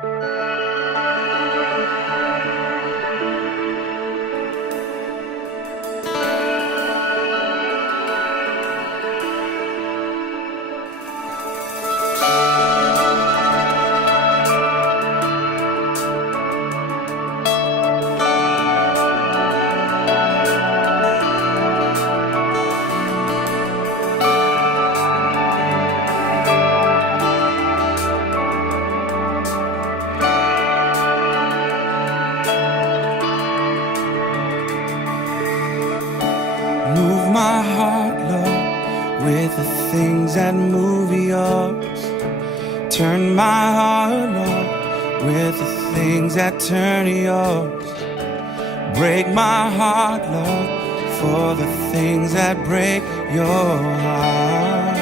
Move my heart, Lord, with the things that move yours. Turn my heart, Lord, with the things that turn yours. Break my heart, Lord, for the things that break your heart.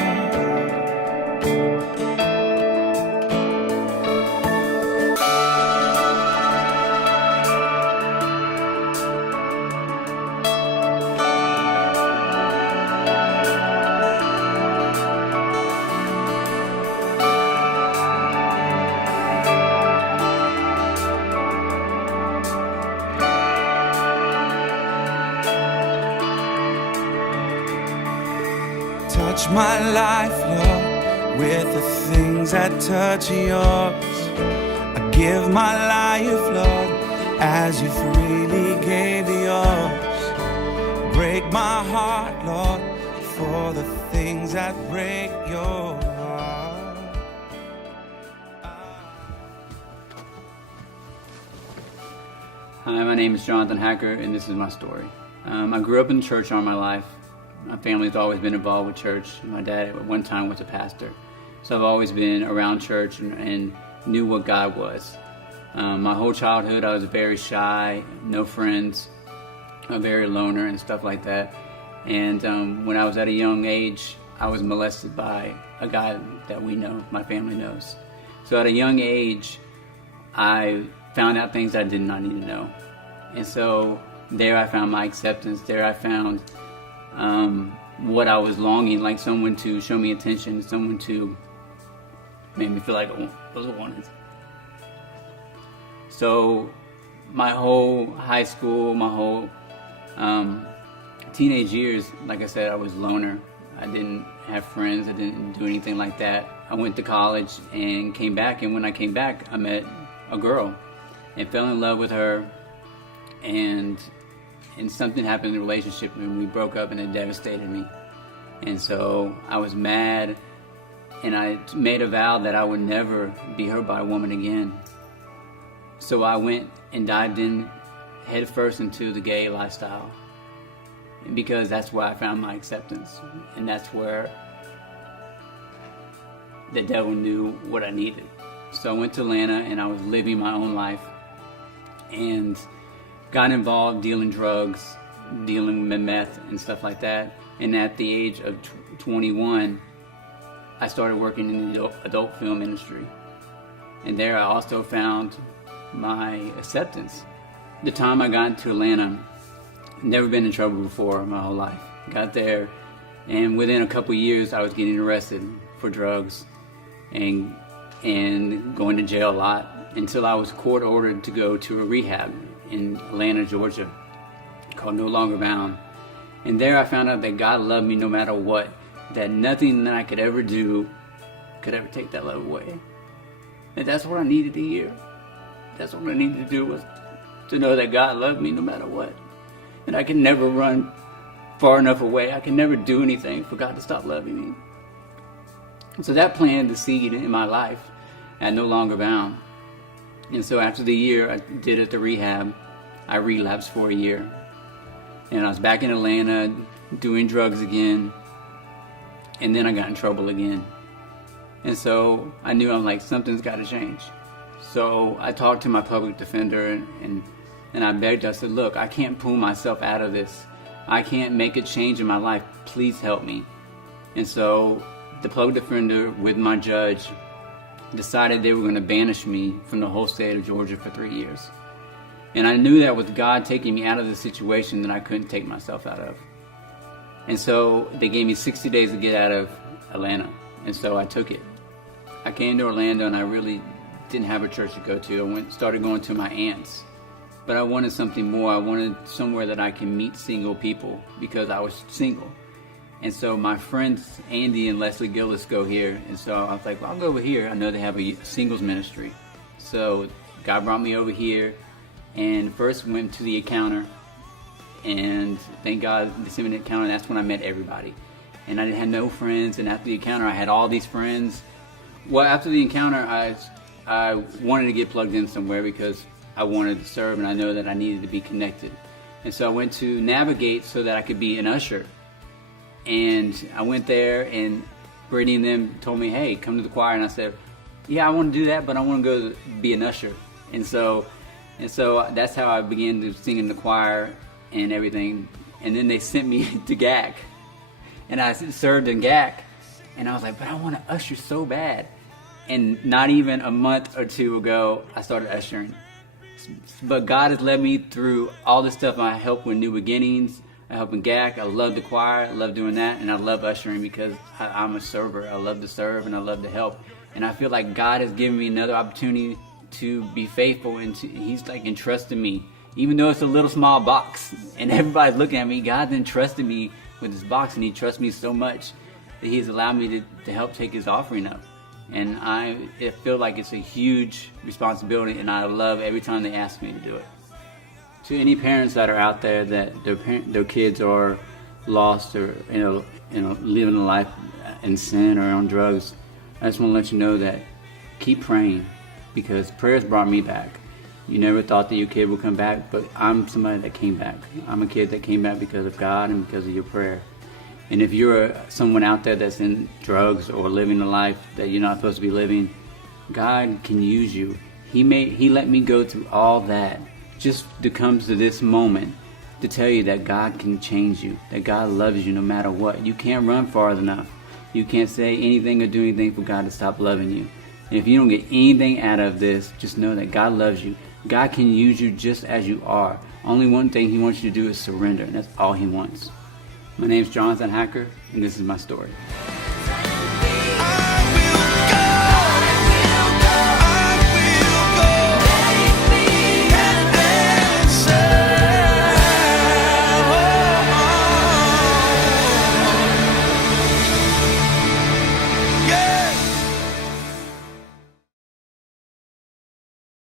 Touch my life, Lord, with the things that touch yours. I give my life, Lord, as you freely gave yours. Break my heart, Lord, for the things that break your heart. Hi, my name is Jonathan Hacker, and this is my story. I grew up in church all my life. My family's always been involved with church. My dad at one time was a pastor. So I've always been around church and knew what God was. My whole childhood I was very shy, no friends, a very loner and stuff like that. And when I was at a young age, I was molested by a guy that we know, my family knows. So at a young age, I found out things I did not need to know. And so there I found my acceptance. There I found what I was longing, like someone to show me attention, someone to make me feel like I was wanted. So my whole high school, my whole teenage years, like I said, I was loner. I didn't have friends. I didn't do anything like that. I went to college and came back, and when I came back, I met a girl and fell in love with her, and something happened in the relationship, and we broke up, and it devastated me. And so I was mad, and I made a vow that I would never be hurt by a woman again. So I went and dived in head first into the gay lifestyle, because that's where I found my acceptance, and that's where the devil knew what I needed. So I went to Atlanta, and I was living my own life, and got involved dealing drugs, dealing with meth and stuff like that. And at the age of 21, I started working in the adult film industry. And there I also found my acceptance. The time I got to Atlanta, never been in trouble before my whole life. Got there, and within a couple years, I was getting arrested for drugs and going to jail a lot, until I was court ordered to go to a rehab in Atlanta, Georgia, called No Longer Bound. And there I found out that God loved me no matter what, that nothing that I could ever do could ever take that love away. And that's what I needed to hear. That's what I needed to do, was to know that God loved me no matter what. And I can never run far enough away. I can never do anything for God to stop loving me. So that planted the seed in my life at No Longer Bound. And so after the year I did at the rehab, I relapsed for a year. And I was back in Atlanta doing drugs again. And then I got in trouble again. And so I knew, I'm like, something's got to change. So I talked to my public defender and I begged her. I said, look, I can't pull myself out of this. I can't make a change in my life. Please help me. And so the public defender with my judge decided they were going to banish me from the whole state of Georgia for 3 years. And I knew that with God taking me out of the situation that I couldn't take myself out of. And so they gave me 60 days to get out of Atlanta. And so I took it. I came to Orlando, and I really didn't have a church to go to. I started going to my aunt's. But I wanted something more. I wanted somewhere that I can meet single people because I was single. And so my friends Andy and Leslie Gillis go here. And so I was like, well, I'll go over here. I know they have a singles ministry. So God brought me over here and first went to the encounter. And thank God they sent me to the encounter. And that's when I met everybody. And I had no friends. And after the encounter, I had all these friends. Well, after the encounter, I wanted to get plugged in somewhere because I wanted to serve, and I know that I needed to be connected. And so I went to Navigate so that I could be an usher. And I went there, and Brittany and them told me, hey, come to the choir. And I said, yeah, I want to do that, but I want to go be an usher. And so that's how I began to sing in the choir and everything. And then they sent me to GAC. And I served in GAC. And I was like, but I want to usher so bad. And not even a month or two ago, I started ushering. But God has led me through all this stuff. I help with New Beginnings. I help in GAC. I love the choir. I love doing that. And I love ushering because I'm a server. I love to serve and I love to help. And I feel like God has given me another opportunity to be faithful. And He's like entrusted me. Even though it's a little small box. And everybody's looking at me. God's entrusted me with this box. And He trusts me so much that He's allowed me to help take His offering up. And I feel like it's a huge responsibility, and I love every time they ask me to do it. To any parents that are out there that their kids are lost or living a life in sin or on drugs, I just want to let you know that keep praying, because prayers brought me back. You never thought that your kid would come back, but I'm somebody that came back. I'm a kid that came back because of God and because of your prayer. And if you're someone out there that's in drugs or living a life that you're not supposed to be living, God can use you. He let me go through all that just to come to this moment to tell you that God can change you, that God loves you no matter what. You can't run far enough. You can't say anything or do anything for God to stop loving you. And if you don't get anything out of this, just know that God loves you. God can use you just as you are. Only one thing He wants you to do is surrender, and that's all He wants. My name is Jonathan Hacker, and this is my story.